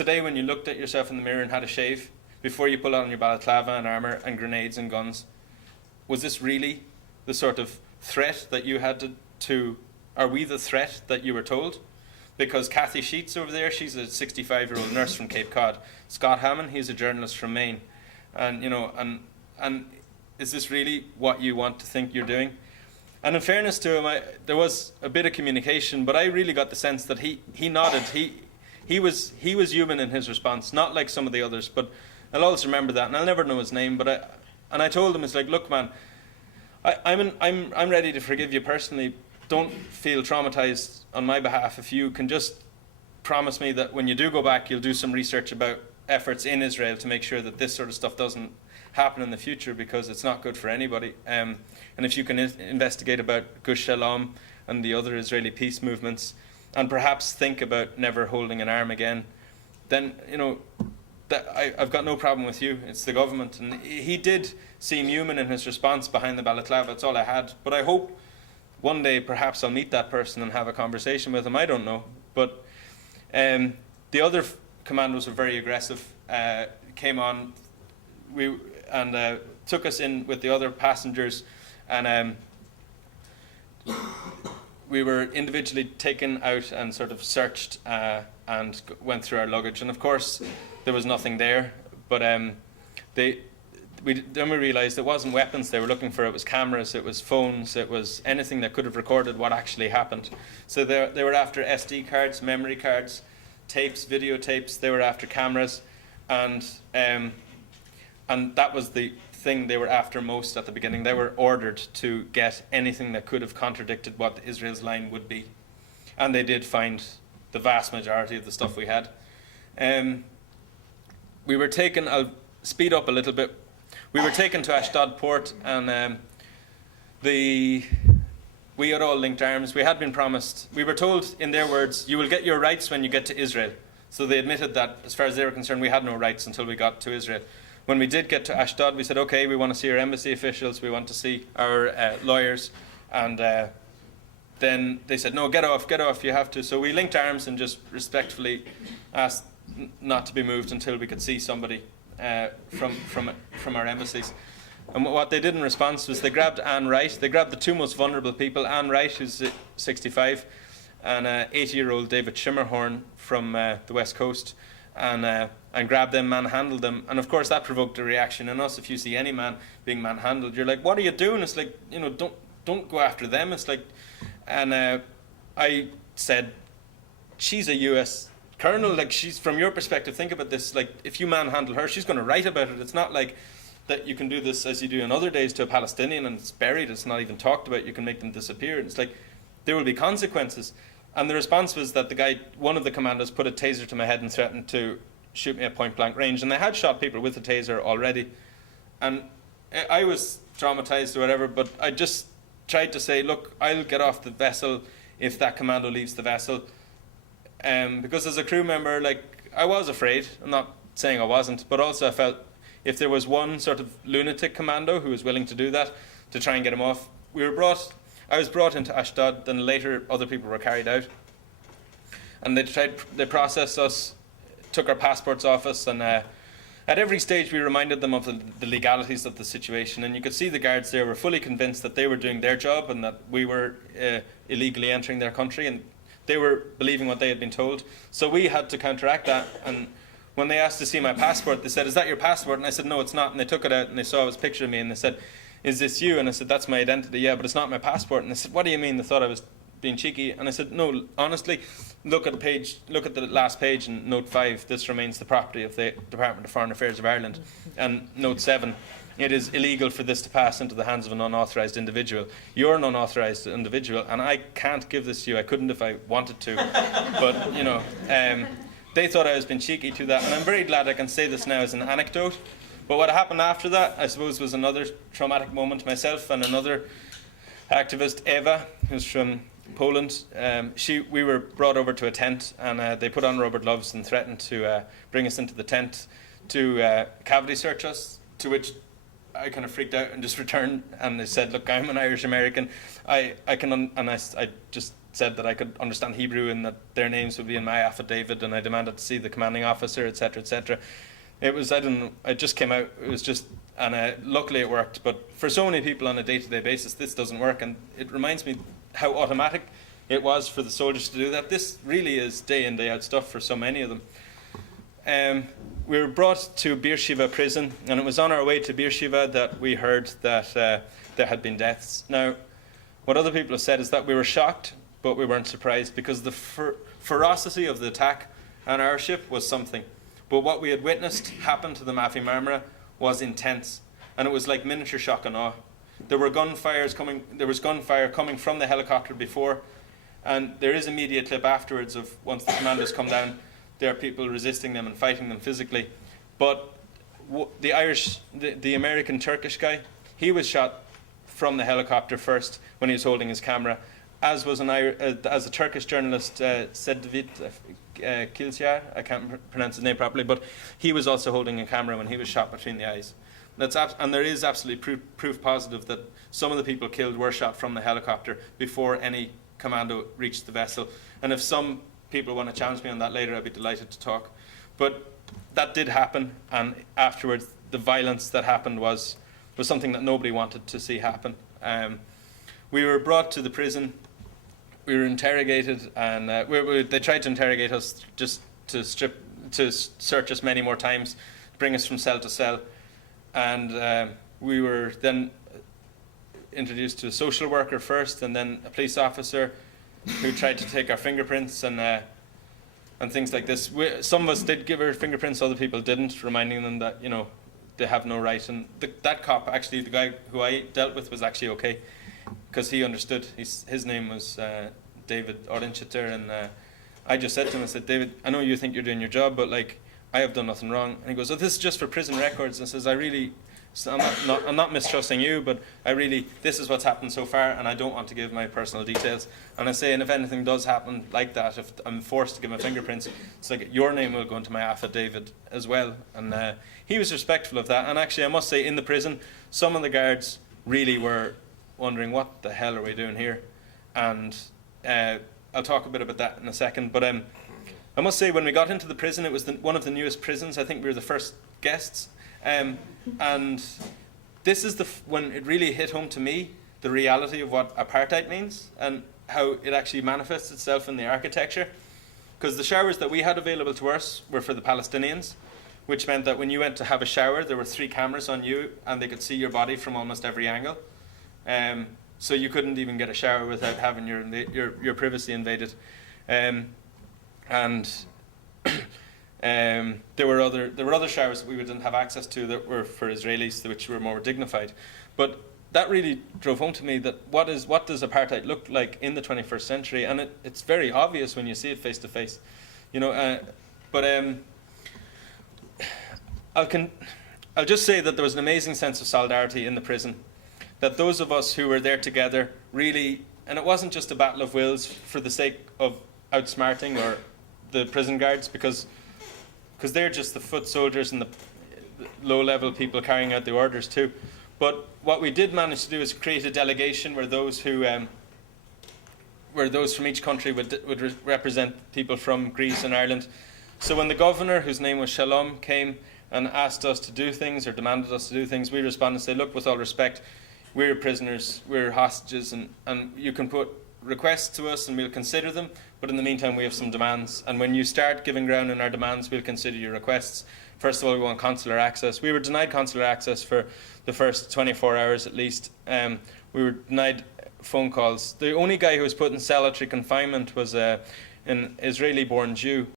today when you looked at yourself in the mirror and had a shave, before you put on your balaclava and armour and grenades and guns, was this really the sort of threat that you had to are we the threat that you were told? Because Kathy Sheets over there, she's a 65-year-old nurse from Cape Cod. Scott Hammond, he's a journalist from Maine. And, and is this really what you want to think you're doing? And in fairness to him, there was a bit of communication, but I really got the sense that he nodded. He was human in his response, not like some of the others. But I'll always remember that, and I'll never know his name. But I told him, it's like, look, man, I'm ready to forgive you personally. Don't feel traumatized on my behalf. If you can just promise me that when you do go back, you'll do some research about efforts in Israel to make sure that this sort of stuff doesn't happen in the future, because it's not good for anybody. And if you can investigate about Gush Shalom and the other Israeli peace movements, and perhaps think about never holding an arm again, then that I've got no problem with you. It's the government. And he did seem human in his response behind the balaclava. That's all I had. But I hope one day perhaps I'll meet that person and have a conversation with him. I don't know. But the other commandos were very aggressive. Came on, took us in with the other passengers, and we were individually taken out and sort of searched and went through our luggage. And of course, there was nothing there. But then we realised it wasn't weapons they were looking for. It was cameras, it was phones, it was anything that could have recorded what actually happened. So they were after SD cards, memory cards, tapes, videotapes. They were after cameras, and that was the thing they were after most at the beginning. They were ordered to get anything that could have contradicted what Israel's line would be, and they did find the vast majority of the stuff we had. We were taken. I'll speed up a little bit. We were taken to Ashdod port, and we had all linked arms. We had been promised. We were told, in their words, "You will get your rights when you get to Israel." So they admitted that, as far as they were concerned, we had no rights until we got to Israel. When we did get to Ashdod, we said, "Okay, we want to see our embassy officials. We want to see our lawyers." And then they said, "No, get off. You have to." So we linked arms and just respectfully asked not to be moved until we could see somebody from our embassies. And what they did in response was they grabbed Anne Wright. They grabbed the two most vulnerable people, Anne Wright, who's 65, and 80-year-old David Schimmerhorn from the West Coast, and grabbed them, manhandled them. And of course that provoked a reaction in us. If you see any man being manhandled, you're like, "What are you doing?" It's like, don't go after them. It's like, and I said, "She's a US colonel, like, she's, from your perspective, think about this, like, if you manhandle her, she's going to write about it. It's not like that you can do this as you do on other days to a Palestinian and it's buried, it's not even talked about, you can make them disappear." It's like, there will be consequences. And the response was that one of the commandos put a taser to my head and threatened to shoot me at point blank range. And they had shot people with a taser already. And I was traumatized or whatever, but I just tried to say, "Look, I'll get off the vessel if that commando leaves the vessel." Because as a crew member, like, I was afraid. I'm not saying I wasn't, but also I felt if there was one sort of lunatic commando who was willing to do that, to try and get him off. I was brought into Ashdod, then later other people were carried out. And they processed us, took our passports off us, and at every stage we reminded them of the legalities of the situation. And you could see the guards there were fully convinced that they were doing their job and that we were illegally entering their country, and they were believing what they had been told. So we had to counteract that. And when they asked to see my passport, they said, "Is that your passport?" And I said, "No, it's not." And they took it out and they saw it was a picture of me, and they said, "Is this you?" And I said, "That's my identity." "Yeah, but it's not my passport." And they said, "What do you mean?" They thought I was being cheeky. And I said, "No, honestly, look at the last page in note 5. This remains the property of the Department of Foreign Affairs of Ireland." And note 7, "It is illegal for this to pass into the hands of an unauthorised individual. You're an unauthorised individual, and I can't give this to you. I couldn't if I wanted to." But, they thought I was being cheeky to that. And I'm very glad I can say this now as an anecdote. But what happened after that, I suppose, was another traumatic moment. Myself and another activist, Eva, who's from Poland, we were brought over to a tent, and they put on rubber gloves and threatened to bring us into the tent to cavity search us, to which I kind of freaked out and just returned, and they said, "Look, I'm an Irish American. I just said that I could understand Hebrew and that their names would be in my affidavit, and I demanded to see the commanding officer, etc., etc. It was, I don't know, it just came out, it was just, and luckily it worked, but for so many people on a day-to-day basis, this doesn't work, and it reminds me how automatic it was for the soldiers to do that. This really is day in, day out stuff for so many of them. We were brought to Beersheba prison, and it was on our way to Beersheba that we heard that there had been deaths. Now, what other people have said is that we were shocked, but we weren't surprised, because the ferocity of the attack on our ship was something. But what we had witnessed happen to the Mafi Marmara was intense, and it was like miniature shock and awe. There was gunfire coming from the helicopter before, and there is a media clip afterwards of once the commandos come down, there are people resisting them and fighting them physically. But the American Turkish guy, he was shot from the helicopter first when he was holding his camera, as was as a Turkish journalist, Sedvit Kilsyar, I can't pronounce his name properly, but he was also holding a camera when he was shot between the eyes. And there is absolutely proof positive that some of the people killed were shot from the helicopter before any commando reached the vessel. And if some people want to challenge me on that later, I'd be delighted to talk. But that did happen, and afterwards the violence that happened was something that nobody wanted to see happen. We were brought to the prison. We were interrogated, and they tried to interrogate us just to search us many more times, bring us from cell to cell. And we were then introduced to a social worker first, and then a police officer who tried to take our fingerprints and things like this. Some of us did give our fingerprints, other people didn't, reminding them that, you know, they have no right. And that cop, actually, the guy who I dealt with, was actually okay, because he understood. His name was David Orenchiter, and I just said to him, I said, David, I know you think you're doing your job, but like, I have done nothing wrong. And he goes, oh, this is just for prison records. And says, I'm not mistrusting you, but this is what's happened so far, and I don't want to give my personal details. And I say, and if anything does happen like that, if I'm forced to give my fingerprints, it's like your name will go into my affidavit as well. And he was respectful of that. And actually, I must say, in the prison, some of the guards really were wondering, what the hell are we doing here? And I'll talk a bit about that in a second. But I must say, when we got into the prison, it was one of the newest prisons. I think we were the first guests. And this is when it really hit home to me, the reality of what apartheid means and how it actually manifests itself in the architecture. Because the showers that we had available to us were for the Palestinians, which meant that when you went to have a shower, there were 3 cameras on you, and they could see your body from almost every angle. So you couldn't even get a shower without having your privacy invaded. There were other showers that we didn't have access to that were for Israelis, which were more dignified. But that really drove home to me that what does apartheid look like in the 21st century? And it's very obvious when you see it face to face, you know. I'll just say that there was an amazing sense of solidarity in the prison. That those of us who were there together really, and it wasn't just a battle of wills for the sake of outsmarting or the prison guards, because they're just the foot soldiers and the low-level people carrying out the orders too. But what we did manage to do is create a delegation where those from each country would represent people from Greece and Ireland. So when the governor, whose name was Shalom, came and asked us to do things or demanded us to do things, we responded and said, look, with all respect, we're prisoners, we're hostages, and you can put requests to us and we'll consider them, but in the meantime we have some demands, and when you start giving ground in our demands, we'll consider your requests. First of all, we want consular access. We were denied consular access for the first 24 hours at least. We were denied phone calls. The only guy who was put in solitary confinement was an Israeli-born Jew